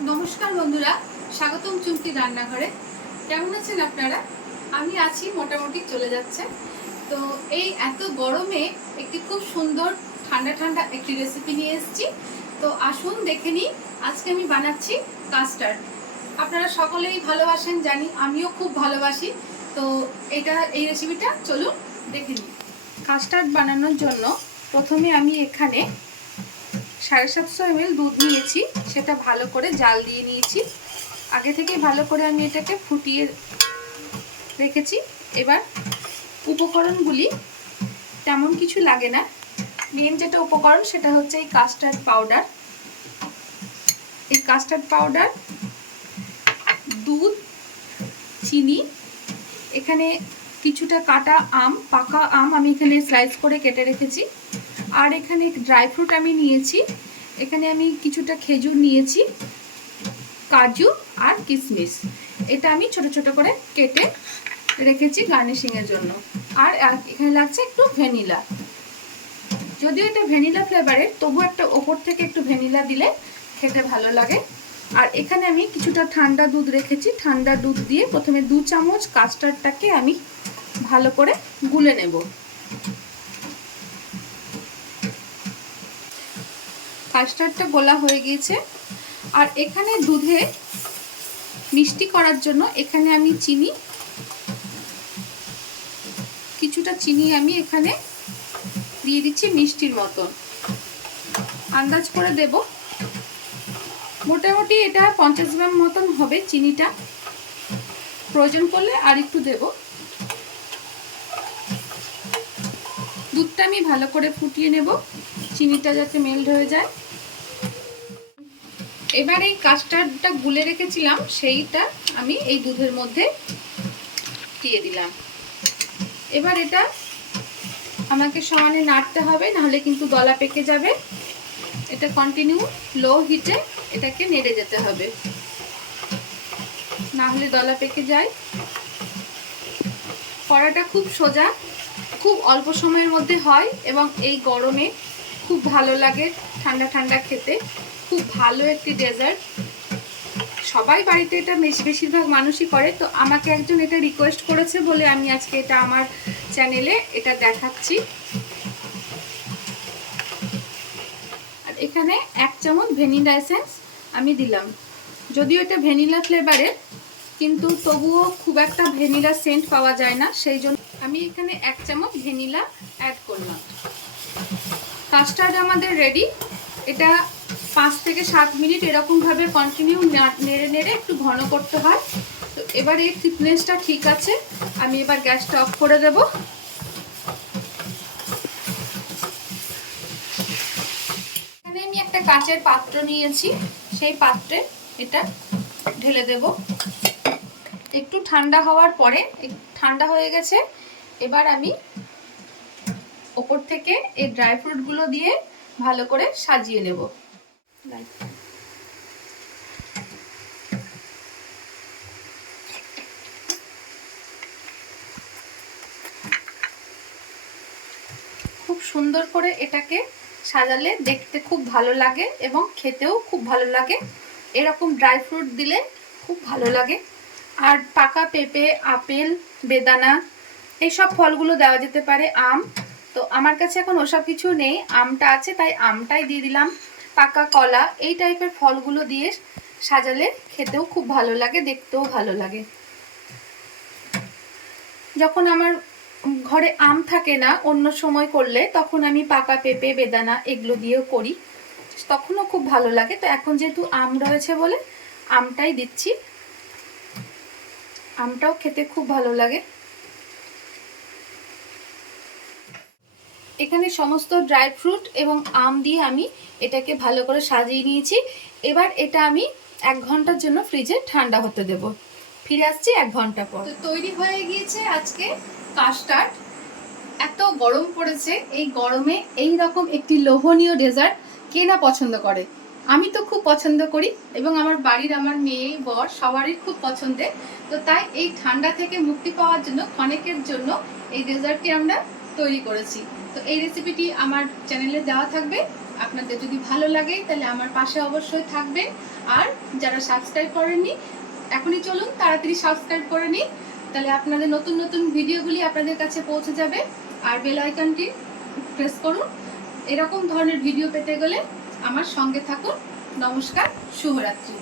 नमस्कार बंधुरा स्वागतम चुमकी रान्नाघरे। केमन आছেন আপনারা? আমি আছি মোটামুটি চলে যাচ্ছে। তো এই এত গরমে একটি খুব সুন্দর ঠান্ডা ঠান্ডা একটি রেসিপি নিয়ে এসেছি। তো আসুন দেখে নিই। আজকে আমি বানাচ্ছি কাস্টার্ড। আপনারা সকলেই ভালোবাসেন জানি, আমিও খুব ভালোবাসি। তো এই রেসিপিটা চলুন দেখে নিই। কাস্টার্ড বানানোর জন্য প্রথমে আমি এখানে 750 ml দুধ নিয়েছি, সেটা ভালো করে জাল দিয়ে নিয়েছি। আগে থেকে ভালো করে আমি এটাকে ফুটিয়ে রেখেছি। এবার উপকরণগুলি তেমন কিছু লাগে না, মেন যেটা উপকরণ সেটা হচ্ছে এই কাস্টার্ড পাউডার। এই কাস্টার্ড পাউডার, দুধ, চিনি, এখানে কিছুটা কাটা আম, পাকা আম আমি এখানে স্লাইস করে কেটে রেখেছি, আর এখানে ড্রাই ফ্রুট আমি নিয়েছি। এখানে আমি কিছুটা খেজুর নিয়েছি, কাজু আর কিশমিশ, এটা আমি ছোট ছোট করে কেটে রেখেছি গার্নিশিং এর জন্য। আর এখানে লাগছে একটু ভ্যানিলা। যদিও এটা ভ্যানিলা ফ্লেভারের, তবু একটা ওপর থেকে একটু ভ্যানিলা দিলে খেতে ভালো লাগে। আর এখানে আমি কিছুটা ঠান্ডা দুধ রেখেছি। ঠান্ডা দুধ দিয়ে প্রথমে 2 চামচ কাস্টার্ডটাকে আমি ভালো করে গুলে নেব। কাস্টার্ডটা গোলা হয়ে গিয়েছে। আর এখানে দুধে মিষ্টি করার জন্য এখানে আমি কিছুটা চিনি আমি এখানে দিয়ে দিচ্ছি মিষ্টির মতন, আন্দাজ করে দেব। মোটামুটি এটা 50 গ্রাম মতন হবে চিনিটা, প্রয়োজন পড়লে আর একটু দেব। দুধটা আমি ভালো করে ফুটিয়ে নেব, চিনিটা যাতে মেল্ট হয়ে যায়। এবার এই কাস্টার্ডটা গুলে রেখেছিলাম সেইটা আমি এই দুধের মধ্যে দিয়ে দিলাম। এবার এটা আমাকে সমানে নাড়তে হবে, নাহলে কিন্তু দলা পেকে যাবে। এটা কন্টিনিউ লো হিটে এটাকে নেড়ে যেতে হবে, নাহলে দলা পেকে যায়। কড়াটা খুব সোজা, খুব অল্প সময়ের মধ্যে হয় এবং এই গরমে খুব ভালো লাগে ঠান্ডা ঠান্ডা খেতে। খুব ভালো একটি ডেজার্ট, সবাই বাড়িতে এটা বেশিরভাগ মানুষই করে। তো আমাকে একজন এটা রিকোয়েস্ট করেছে বলে আমি আজকে এটা আমার চ্যানেলে এটা দেখাচ্ছি। আর এখানে 1 চামচ ভ্যানিলা এসেন্স আমি দিলাম। যদিও এটা ভ্যানিলা ফ্লেভারের, কিন্তু তবুও খুব একটা ভ্যানিলা সেন্ট পাওয়া যায় না, সেই জন্য আমি এখানে 1 চামচ ভ্যানিলা অ্যাড করলাম। কাস্টার্ড আমাদের রেডি। এটা 5 থেকে 7 মিনিট এরকমভাবে কন্টিনিউ নেড়ে নেড়ে একটু ঘন করতে হয়। তো এবার এই থিকনেসটা ঠিক আছে, আমি এবার গ্যাসটা অফ করে দেব। এখানে আমি একটা কাচের পাত্র নিয়েছি, সেই পাত্রে এটা ঢেলে দেব। একটু ঠান্ডা হওয়ার পরে, ঠান্ডা হয়ে গেছে, এবার আমি ওপর থেকে এই ড্রাই ফ্রুটগুলো দিয়ে ভালো করে সাজিয়ে নেব। খুব সুন্দর করে এটাকে সাজালে দেখতে খুব ভালো লাগে এবং খেতেও খুব ভালো লাগে। এরকম ড্রাই ফ্রুট দিলে খুব ভালো লাগে। আর পাকা পেঁপে, আপেল, বেদানা এইসব ফলগুলো দেওয়া যেতে পারে, আম। তো আমার কাছে এখন ওসব কিছু নেই, আমটা আছে তাই আমটাই দিয়ে দিলাম। পাকা কলা, এই টাইপের ফলগুলো দিয়ে সাজালে খেতেও খুব ভালো লাগে, দেখতেও ভালো লাগে। যখন আমার ঘরে আম থাকে না অন্য সময় করলে, তখন আমি পাকা পেঁপে, বেদানা এগুলো দিয়েও করি, তখনও খুব ভালো লাগে। তো এখন যেহেতু আম রয়েছে বলে আমটাই দিচ্ছি, আমটাও খেতে খুব ভালো লাগে। এখানে সমস্ত ড্রাই ফ্রুট এবং আম দিয়ে আমি এটাকে ভালো করে সাজিয়ে নিয়েছি। এবার এটা আমি 1 ঘন্টার জন্য ফ্রিজে ঠান্ডা হতে দেব। ফিরে আসছি 1 ঘন্টা পর। তো তৈরি হয়ে গিয়েছে আজকে কাস্টার্ড। এত গরম পড়েছে, এই গরমে এই রকম একটি লোভনীয় ডেজার্ট কে না পছন্দ করে। আমি তো খুব পছন্দ করি এবং আমার বাড়ির আমার মেয়ে, বর সবারই খুব পছন্দের। তো তাই এই ঠান্ডা থেকে মুক্তি পাওয়ার জন্য, ক্ষণিকের জন্য এই ডেজার্টটি আমরা তৈরি করেছি। তো এই রেসিপিটি আমার চ্যানেলে দেওয়া থাকবে। আপনাদের যদি ভালো লাগে তাহলে আমার পাশে অবশ্যই থাকবেন আর যারা সাবস্ক্রাইব করেননি এখনই চলুন তাড়াতাড়ি সাবস্ক্রাইব করে নিন, তাহলে আপনাদের নতুন নতুন ভিডিওগুলি আপনাদের কাছে পৌঁছে যাবে। আর বেল আইকনটি প্রেস করুন এরকম ধরনের ভিডিও পেতে গেলে। আমার সঙ্গে থাকুন। নমস্কার, শুভরাত্রি।